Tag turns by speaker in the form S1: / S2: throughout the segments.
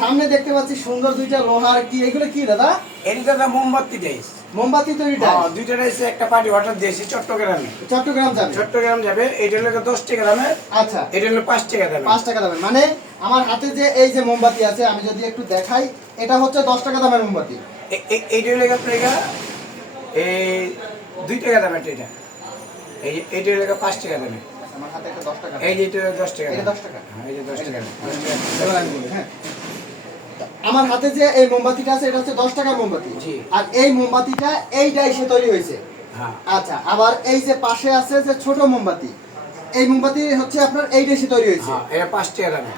S1: সামনে দেখতে পাচ্ছি সুন্দর দুইটা লোহার কি এগুলো কি দাদা
S2: এটা দাদা মোমবাতি ডাইস
S1: মোমবাতি তৈরি ডাইস
S2: হ্যাঁ দুইটা ডাইস একটা পার্টি অর্ডার দিয়েছি চট্টগ্রামে চট্টগ্রাম যাবে চট্টগ্রাম যাবে এটা হলো 10 টাকা দামে আচ্ছা এটা হলো 5 টাকা দামে
S1: 5 টাকা দামে মানে আমার হাতে যে এই যে মোমবাতি আছে আমি যদি একটু দেখাই এটা হচ্ছে 10 টাকা দামের মোমবাতি
S2: এইটা হলো আপনার এটা এই 2 টাকা দামের এটা এই এটা হলো 5 টাকা দামে
S1: আমার হাতে একটা 10 টাকা
S2: এই যে এটা 10 টাকা এটা 10 টাকা হ্যাঁ এই যে 10 টাকা 10 টাকা হ্যাঁ
S1: আমার হাতে যে এই মোমবাতিটা আছে এটা হচ্ছে দশ টাকার মোমবাতি আর এই মোমবাতিটা এইটা এসে তৈরি হয়েছে হ্যাঁ। আচ্ছা আবার এই যে পাশে আছে যে ছোট মোমবাতি এই মোমবাতি হচ্ছে আপনার এই দেশে তৈরি হয়েছে হ্যাঁ,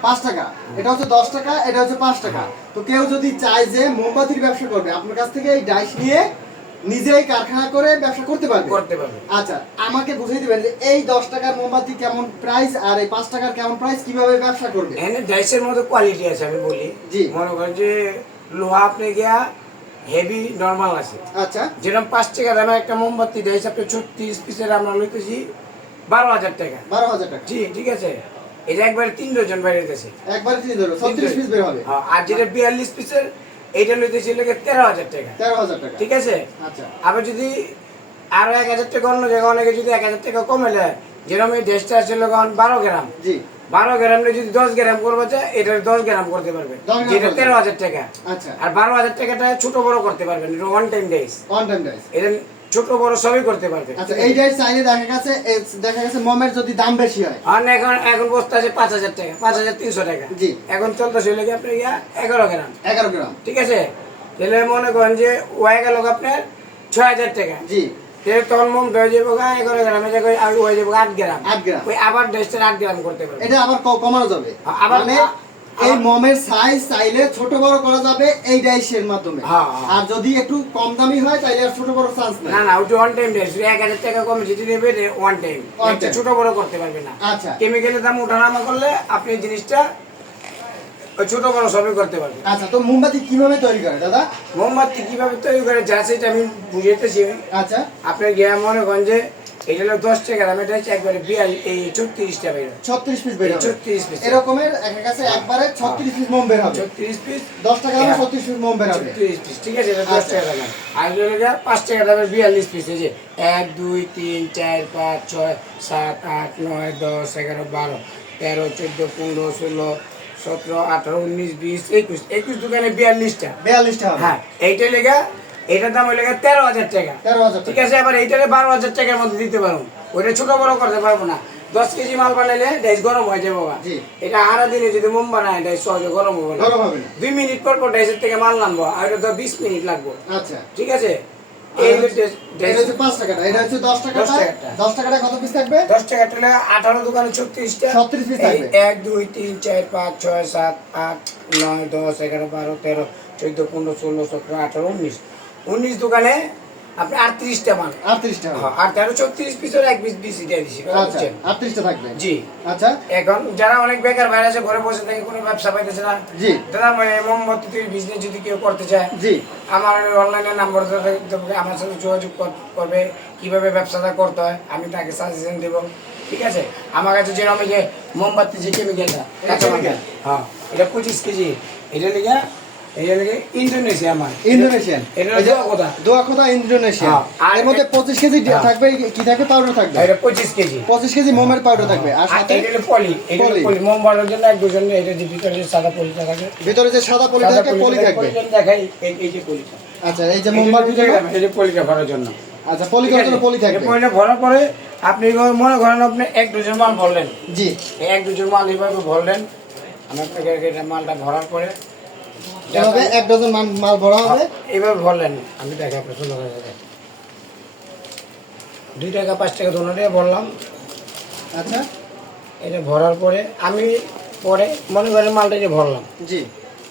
S1: পাঁচ টাকা এটা হচ্ছে দশ টাকা এটা হচ্ছে পাঁচ টাকা হ্যাঁ। তো কেউ যদি চায় যে মোমবাতির ব্যবসা করবে আপনার কাছ থেকে এই ডাইস নিয়ে নিজেই কারখানা করে ব্যবসা করতে পারবে করতে পারবে আচ্ছা আমাকে বুঝিয়ে দিবেন যে এই 10 টাকার মোমবাতি কেমন প্রাইস আর এই 5 টাকার কেমন প্রাইস কিভাবে ব্যবসা করবে
S2: এখানে ডাইসের মধ্যে কোয়ালিটি আছে আমি বলি জি মনে করেন যে লোহা আপনি গিয়া হেভি নরমাল আছে আচ্ছা যেরকম 5 টাকা দামের একটা মোমবাতি দেয় আপনি 36 পিসের আমরা লইতেছি 12000 টাকা 12000 টাকা জি ঠিক আছে এটা একবার তিন ডজন বাইরে গেছে
S1: একবার তিন ডজন 36 পিস বের হবে
S2: হ্যাঁ, আর যেটা 42 পিসের এটা লইতেছি লোকে তেরো হাজার টাকা তেরো হাজার টাকা ঠিক আছে আচ্ছা আবার যদি আরো এক হাজার টাকা অন্য জায়গায় অনেকে যদি এক হাজার টাকা কমে নেয় যেরকম এই দেশটা আছে লোকন বারো গ্রাম জি বারো গ্রামে যদি দশ গ্রাম করবো এটা দশ গ্রাম করতে পারবে যেটা তেরো হাজার টাকা আচ্ছা। আর বারো হাজার টাকাটা ছোট বড় করতে পারবেন এটা ওয়ান টাইম ডেস ওয়ান টাইম ডেস এটা ছোট বড় সবই করতে পারবে
S1: আচ্ছা এই যে চাইলে দেখা গেছে দেখা গেছে মমের যদি দাম বেশি হয়
S2: আর এখন এখন বস্তা আছে পাঁচ হাজার টাকা পাঁচ হাজার তিনশো টাকা জি এখন চলতেছে লেগে আপনি ইয়া এগারো গ্রাম এগারো গ্রাম ঠিক আছে তাহলে মনে করেন যে ওয়া গেল আপনার ছয় হাজার টাকা জি তখন মোম দশ যাবো এগারো গ্রামে যাবো আর ওই যাবো আট গ্রাম আট গ্রাম ওই আবার দশটা আট গ্রাম করতে পারবে
S1: এটা আবার কমানো যাবে
S2: আবার মানে এই মমের সাইজ চাইলে ছোট বড় করা যাবে এই ডাইসের মাধ্যমে
S1: হ্যাঁ, হ্যাঁ। আর যদি একটু কম দামি হয় তাহলে আর ছোট বড় চান্স না
S2: না ওটা ওয়ান টাইম ডাইস 1000 টাকা কম যেটি নেবে ওয়ান টাইম ছোট বড় করতে পারবে না আচ্ছা কেমিক্যালের দাম ওঠানামা করলে আপনি জিনিসটা ছোট বড় সবই করতে পারবে
S1: আচ্ছা তো মোমবাতি কিভাবে তৈরি করে দাদা
S2: মোমবাতি কিভাবে তৈরি করে যা সেটা আমি বুঝাইতেছি আচ্ছা আপনার গ্রাম মনে গঞ্জে হ্যাঁ। এটা দশ আচ্ছা। টাকা ছত্রিশ পিস
S1: ছত্রিশ পিস এক একবারে ছত্রিশ
S2: ছত্রিশ পিস দশ টাকা দশ টাকা পাঁচ টাকা দামের বিয়াল্লিশ পিস এক দুই তিন চার পাঁচ ছয় সাত আট নয় দশ এগারো বারো তেরো চোদ্দ পনেরো ষোলো সতেরো আঠারো উনিশ বিশ একুশ একুশ দোকানে বিয়াল্লিশটা
S1: বিয়াল্লিশটা হ্যাঁ
S2: এইটাই লেগা এটার দাম হইলে তেরো হাজার টাকা তেরো হাজার ঠিক আছে এবার এইটারে বারো হাজার টাকার মধ্যে দিতে পারবো ওইটা ছোট বড় করতে পারবো না দশ কেজি মাল বানাইলে ডাইস গরম হয়ে যাবে বাবা এটা আড়া দিনে যদি মোম বানায় ডাইস সহজে গরম হবে না দুই মিনিট পর পর ডাইসের থেকে মাল নামবো আর এটা বিশ মিনিট লাগবো আচ্ছা ঠিক আছে এক দুই তিন চার পাঁচ ছয় সাত আট নয় দশ এগারো বারো তেরো চোদ্দ পনেরো ষোলো সতেরো আঠারো উনিশ উনিশ দোকানে আপনি আটত্রিশটা মাল আটত্রিশটা হ্যাঁ, আর তেরো চৌত্রিশ পিসের এক পিস বিশ দিয়ে দিছি
S1: আচ্ছা, আটত্রিশটা থাকবে জি আচ্ছা
S2: এখন যারা অনেক বেকার বাইরে আছে ঘরে বসে থাকে কোনো ব্যবসা পাইতেছে না জি তারা মোমবাতি তৈরি বিজনেস যদি কেউ করতে চায় জি আমার অনলাইনে নাম্বার আমার সাথে যোগাযোগ করবে কিভাবে ব্যবসাটা করতে হয় আমি তাকে সাজেশন দেবো ঠিক আছে আমার কাছে যেরকম যে মোমবাতি যে কেমিক্যালটা কাঁচামাল হ্যাঁ এটা পঁচিশ কেজি এটা নিয়ে ভিতরে যে
S1: সাদা পলি থাকে পলি থাকবে আচ্ছা এই যে মোমবার জন্য আচ্ছা পলি করার পলি থাকবে
S2: পলিটা ভরার পরে আপনি মনে করেন আপনি এক দুজন মাল ভরলেন জি এক দুজন মাল এইভাবে ভরলেন আমার মালটা ভরার পরে
S1: এভাবে এক ডজন মাল ভরা হবে এভাবে ভরলেন আমি দেখে আপনার সুন্দর
S2: দুই টাকা পাঁচ টাকা দোনারে ভরলাম আচ্ছা এটা ভরার পরে আমি পরে মনে করে মালটা যে ভরলাম জি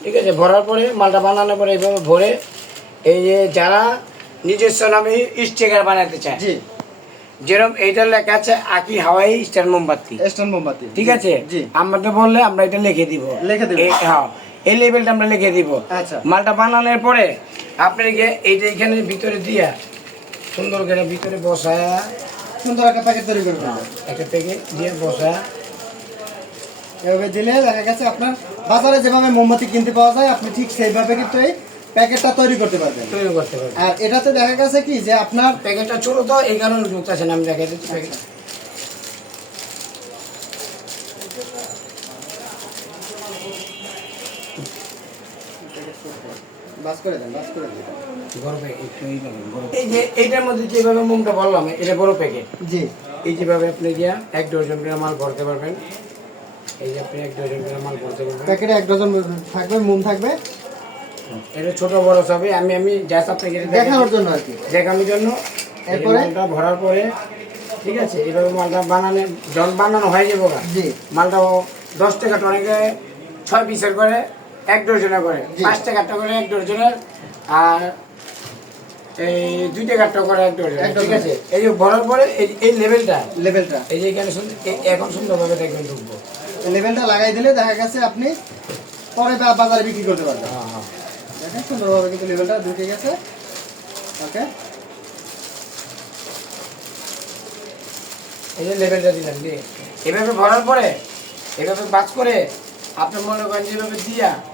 S2: ঠিক আছে ভরার পরে মালটা বানানোর পরে এইভাবে ভরে এই যে যারা নিজস্ব নামে স্টিকার বানাতে চায় জি যেরকম এইটা লেখা আছে আকি হাওয়াই স্টার মোমবাতি স্টার মোমবাতি ঠিক আছে
S1: জি আমাদের
S2: বললে আমরা এটা লিখে দিব লিখে দেব হ্যাঁ এই লেবেলটা আমরা লিখে দিব আচ্ছা। মালটা বানানোর পরে আপনাকে এইটা এখানে ভিতরে দিয়া
S1: সুন্দর করে ভিতরে বসায় সুন্দর একটা প্যাকেট তৈরি করবেন একটা প্যাকেট দিয়ে বসায় এভাবে দিলে দেখা গেছে আপনার বাজারে যেভাবে মোমবাতি কিনতে পাওয়া যায় আপনি ঠিক সেইভাবে কিন্তু এই প্যাকেটটা তৈরি করতে পারবেন
S2: তৈরি করতে পারবেন
S1: আর এটাতে দেখা গেছে কি যে আপনার প্যাকেটটা ছোট তো এই কারণে ঢুকতেছেন আমি দেখা যাচ্ছে প্যাকেট
S2: এইটার মধ্যে যেভাবে মোমটা এটা বড় প্যাকেট জি এই যেভাবে আপনি গিয়া এক ডজন মাল ভরতে পারবেন এই যে আপনি এক ডজন মাল ভরতে পারবেন
S1: প্যাকেটে এক ডজন থাকবে মোম থাকবে
S2: এটা ছোট বড় সবই আমি আমি
S1: দেখানোর জন্য আর কি
S2: দেখানোর জন্য ভরার পরে ঠিক আছে এভাবে মালটা বানানো জল বানানো হয়ে যাবো জি মালটা দশ টাকা টনেকে ছয় পিসের করে এক ডজনে করে পাঁচ টাকারটা করে এক ডজনে আর এই দুই টাকারটা করে এক ডজনে ঠিক আছে এই যে ভরার পরে এই লেভেলটা লেভেলটা এই যে এখানে এখন সুন্দরভাবে দেখবেন ঢুকবো
S1: লেভেলটা লাগাই দিলে দেখা গেছে আপনি পরে বাজারে বিক্রি করতে পারবেন হ্যাঁ, হ্যাঁ। দেখেন সুন্দরভাবে কিন্তু লেভেলটা ঢুকে গেছে ওকে
S2: এই যে লেভেলটা দিলাম দিয়ে এভাবে ভরার পরে এভাবে বাস করে আপনার মনে করেন যেভাবে দিয়া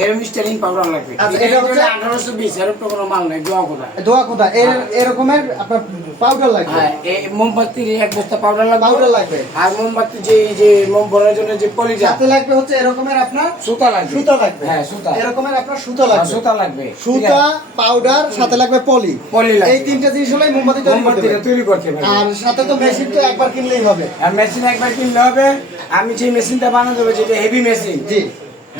S2: পাউডার সাথে লাগবে
S1: সুতা হ্যাঁ, পাউডার হ্যাঁ, সাথে লাগবে পলি পলি এই তিনটা জিনিস হলে মোমবাতি তৈরি করতে হবে
S2: আর সাথে তো মেশিন তো একবার কিনলেই হবে
S1: আর মেশিন একবার কিনলে হবে আমি যে মেশিনটা হবে যেটা হেভি মেশিন জি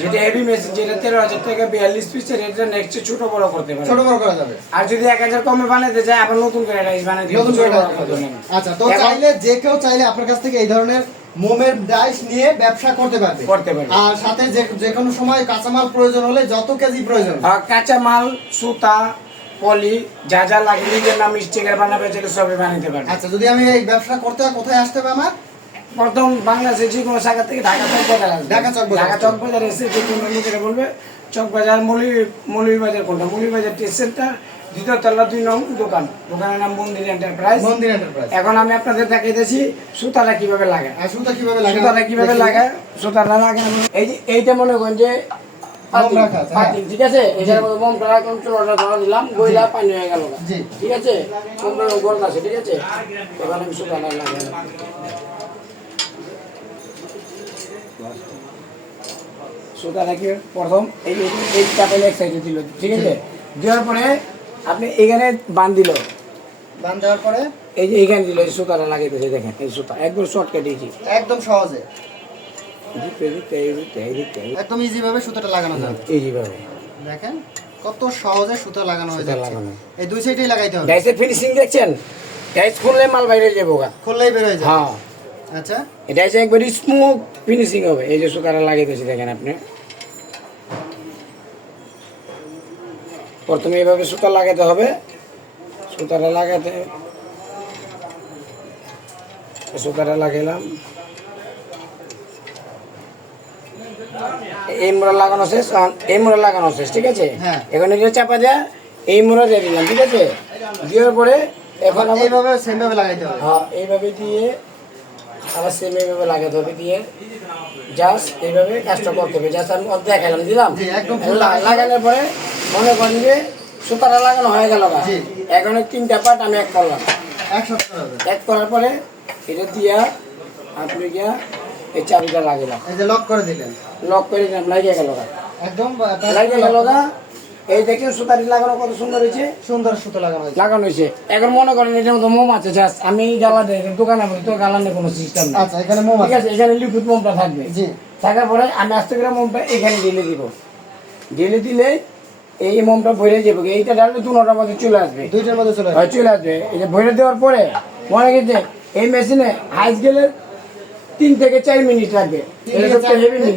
S1: যেটা হেভি মেশিন যেটা তেরো হাজার বিয়াল্লিশ পিসের এটা নেক্সট ছোট বড় করতে পারে
S2: ছোট বড় করা যাবে
S1: আর যদি এক হাজার কমে বানাতে যায় আবার নতুন করে বানাতে নতুন করে আচ্ছা তো চাইলে যে কেউ চাইলে আপনার কাছ থেকে এই ধরনের মোমের নিয়ে ব্যবসা করতে পারবে করতে পারবে আর সাথে যে যে কোনো সময় কাঁচামাল প্রয়োজন হলে যত কেজি প্রয়োজন
S2: হ্যাঁ, কাঁচামাল সুতা পলি যা যা লাগবে নিজের না স্টিকার বানাবে যেগুলো সবই বানাতে পারবে
S1: আচ্ছা যদি আমি এই ব্যবসা করতে কোথায় আসতে হবে আমার
S2: প্রথম বাংলাদেশের যে কোনো শাখা থেকে ঢাকা চক বাজার আসবে ঢাকা চক ঢাকা চক বাজার এসে যে কোনো লোকেরা বলবে চক বাজার মলি মলি বাজার কোনটা মলি বাজার টেস্ট সেন্টার দ্বিতীয় তলা দুই নং দোকান
S1: দোকানের নাম মন্দির এন্টারপ্রাইজ
S2: মন্দির এন্টারপ্রাইজ এখন আমি আপনাদের দেখিয়ে দিয়েছি সুতাটা কিভাবে লাগে
S1: হ্যাঁ, সুতা কিভাবে লাগে
S2: সুতাটা কিভাবে লাগে সুতাটা লাগে এই যে এইটা মনে করেন যে হ্যাঁ। ঠিক আছে পানি হয়ে ঠিক আছে ঠিক আছে প্রথম এই এই এক সাইডে দিল ঠিক আছে দেওয়ার পরে আপনি এখানে বান দিল বান দেওয়ার পরে এই যে দিল এই সুতাটা দেখেন এই সুতা একদম একদম সহজে
S1: একদম ইজিভাবে সুতাটা লাগানো যাবে ইজি ভাবে দেখেন কত সহজে সুতা লাগানো হয়ে যাচ্ছে এই দুই সাইডেই লাগাইতে হবে
S2: গাইসের ফিনিশিং দেখছেন গাইস খুললে মাল বাইরে যাবো
S1: খুললেই বেরোয় যাবে হ্যাঁ আচ্ছা
S2: এটা হচ্ছে একবার স্মুথ ফিনিশিং হবে এই যে সুকারা লাগিয়েছি দেখেন আপনি প্রথমে এভাবে সুতা লাগাতে হবে সুতাটা লাগাতে সুতাটা লাগাইলাম এই মোড়া লাগানো শেষ এই মোড়া লাগানো শেষ ঠিক আছে হ্যাঁ। এখন এটা চাপা দেয়া এই মোড়া দিয়ে দিলাম ঠিক আছে দেওয়ার পরে এখন
S1: এইভাবে সেমভাবে লাগাইতে হবে
S2: হ্যাঁ এইভাবে দিয়ে আবার সেম এইভাবে লাগে হবে দিয়ে জাস্ট এইভাবে কাজটা করতে হবে জাস্ট আমি দেখালাম দিলাম লাগানোর পরে মনে করেন যে সুতাটা লাগানো হয়ে গেল এখন তিনটা পার্ট আমি এক করলাম এক করার পরে এটা দিয়া আপনি গিয়া এই চাবিটা লাগিলাম লক করে দিলেন লক করে দিলাম লাগিয়ে গেল একদম লাগিয়ে গেল এই দেখেন সুতারি লাগানো কত সুন্দর হয়েছে
S1: সুন্দর সুতো লাগানো হয়েছে
S2: লাগানো হয়েছে এখন মনে করেন এটার মধ্যে মোম আছে জাস্ট আমি গালা দেয় দোকানে বলি তো গালা নিয়ে কোনো সিস্টেম নেই
S1: আচ্ছা এখানে মোম ঠিক
S2: আছে এখানে লিকুইড মোমটা থাকবে জি থাকার পরে আমি আস্তে করে মোমটা এখানে ঢেলে দিব ঢেলে দিলে এই মোমটা ভরে যাবে এইটা দু নটার মধ্যে চলে আসবে
S1: দুইটার মধ্যে চলে হ্যাঁ,
S2: আসবে চলে আসবে এটা ভরে দেওয়ার পরে মনে গেছে এই মেশিনে হাইস গেলে তিন থেকে চার মিনিট লাগবে এটা হেভি মিনিট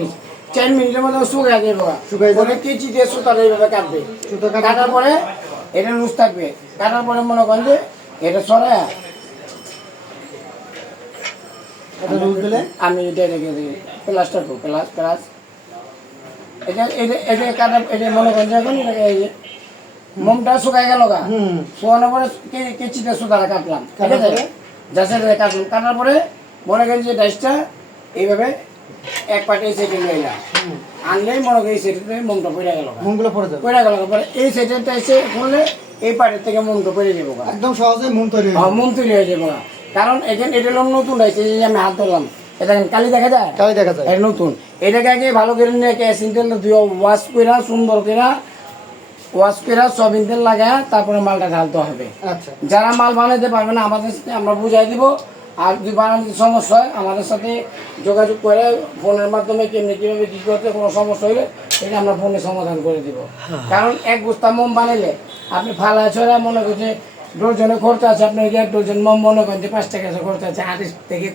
S2: চার মিনিটের মধ্যে শুকায় যাবে শুকায় যাবে কেচি দিয়ে এইভাবে কাটবে
S1: কাটার পরে এটা লুজ থাকবে
S2: কাটার পরে মনে করেন যে এটা আমি প্লাস্টার করবো প্লাস প্লাস মোমটা গেল কেচিতে কাটলাম কাটলাম কাটার পরে মনে করেন যে ডাইসটা এইভাবে এক পাটে সেটেল আনলেই মনে মনটা পড়ে গেল পড়ে যাবে পড়ে গেল পরে এই এসে করলে এই পাটের থেকে মনটা পড়ে যাবো
S1: একদম সহজে তৈরি
S2: হ্যাঁ তৈরি হয়ে হ্যাঁ, যাবো কারণ এখানে এটা নতুন রয়েছে আমি হাত ধরলাম এটা কালি দেখা যায় কালি দেখা যায় এটা নতুন এটাকে আগে ভালো করে নিয়ে ওয়াশ করে সুন্দর করে ওয়াশ করে সবিন তেল লাগায় তারপরে মালটা ঢালতে হবে আচ্ছা যারা মাল বানাইতে পারবে না আমাদের আমরা বুঝাই দিব আর যদি বানানির সমস্যা হয় আমাদের সাথে যোগাযোগ করে ফোনের মাধ্যমে কেমনি কীভাবে কী করতে কোনো সমস্যা হলে সেটা আমরা ফোনে সমাধান করে দিব হ্যাঁ। কারণ এক বস্তা মোম বানাইলে আপনি ফালা ছড়া মনে করছে ডজনে খরচা আছে আপনার এক ডজন মোম মনে করেন যে পাঁচ টাকা খরচা আছে আঠিশ থেকে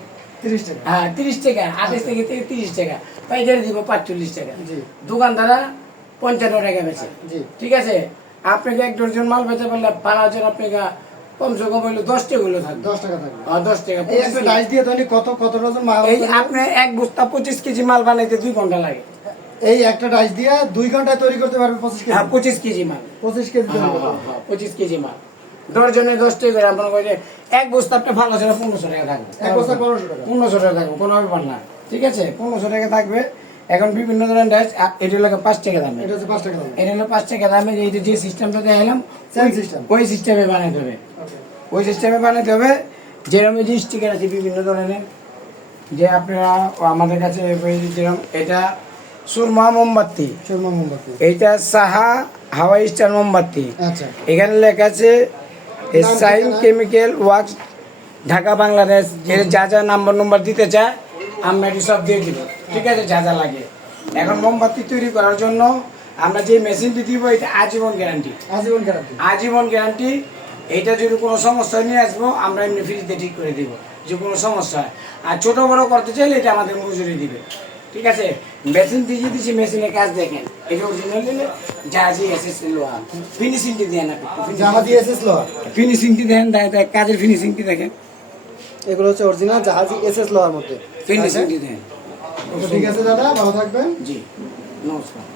S2: তিরিশ টাকা হ্যাঁ তিরিশ টাকা আঠিশ থেকে থেকে তিরিশ টাকা পাইকারি দিব পাঁচচল্লিশ টাকা জি দোকানদারা পঞ্চান্ন টাকা বেছে ঠিক আছে আপনাকে এক ডজন মাল বেঁচে পারলে ফালা হাজার আপনাকে কমসে কম হইলো হইলো
S1: দশ টাকা থাকবে কত কত রকম মাল
S2: আপনি এক বস্তা পঁচিশ কেজি মাল বানাইতে দুই ঘন্টা লাগে
S1: এই একটা ডাইস দিয়ে দুই ঘন্টা তৈরি করতে পারবে পঁচিশ কেজি
S2: হ্যাঁ, পঁচিশ কেজি মাল পঁচিশ কেজি হ্যাঁ, হ্যাঁ, পঁচিশ কেজি মাল দশ জনে করে আপনার কয়ে এক বস্তা আপনি ভালো সেটা পনেরোশো টাকা থাকবে
S1: এক বস্তা পনেরোশো টাকা
S2: পনেরোশো টাকা থাকবে কোনো ব্যাপার না ঠিক আছে পনেরোশো টাকা থাকবে এখন বিভিন্ন ধরনের ডাইস এটা হলো পাঁচ টাকা দামে
S1: এটা হচ্ছে পাঁচ টাকা দামে
S2: এটা হলো পাঁচ টাকা দামে যে যে সিস্টেমটা সেম সিস্টেম ওই সিস্টেমে বানাতে হবে ওই সিস্টেমে বানাতে হবে যেরকম যে স্টিকার আছে বিভিন্ন ধরনের যে আপনারা আমাদের কাছে যেরকম এটা সুরমা মোমবাতি
S1: সুরমা মোমবাতি
S2: এটা সাহা হাওয়াই স্টার মোমবাতি আচ্ছা এখানে লেখা আছে sign chemical wax Dhaka Bangladesh যে যা যা নাম্বার নম্বর দিতে চায় আমরা এটি সব দিয়ে দিব ঠিক আছে যা যা লাগে এখন মোমবাতি তৈরি করার জন্য আমরা যে মেশিনটি দিব এটা আজীবন গ্যারান্টি আজীবন গ্যারান্টি আজীবন গ্যারান্টি এটা যদি কোনো সমস্যা নিয়ে আসবো আমরা এমনি ফ্রিজে ঠিক করে দিব যে কোনো সমস্যা হয় আর ছোটো বড়ো করতে চাইলে এটা আমাদের মজুরি দিবে ঠিক আছে মেশিন দিয়ে দিচ্ছি মেশিনে কাজ দেখেন এটা অরিজিনাল নিলে যা যে এসএসসি লোহা ফিনিশিংটি দেন ফিনিশিংটি দেন কাজের ফিনিশিংটি দেখেন
S1: এগুলো হচ্ছে অরিজিনাল জাহাজি এসএস লোহার মধ্যে
S2: ফিনিশিংটি দেন
S1: ঠিক আছে দাদা ভালো থাকবেন
S2: জি নমস্কার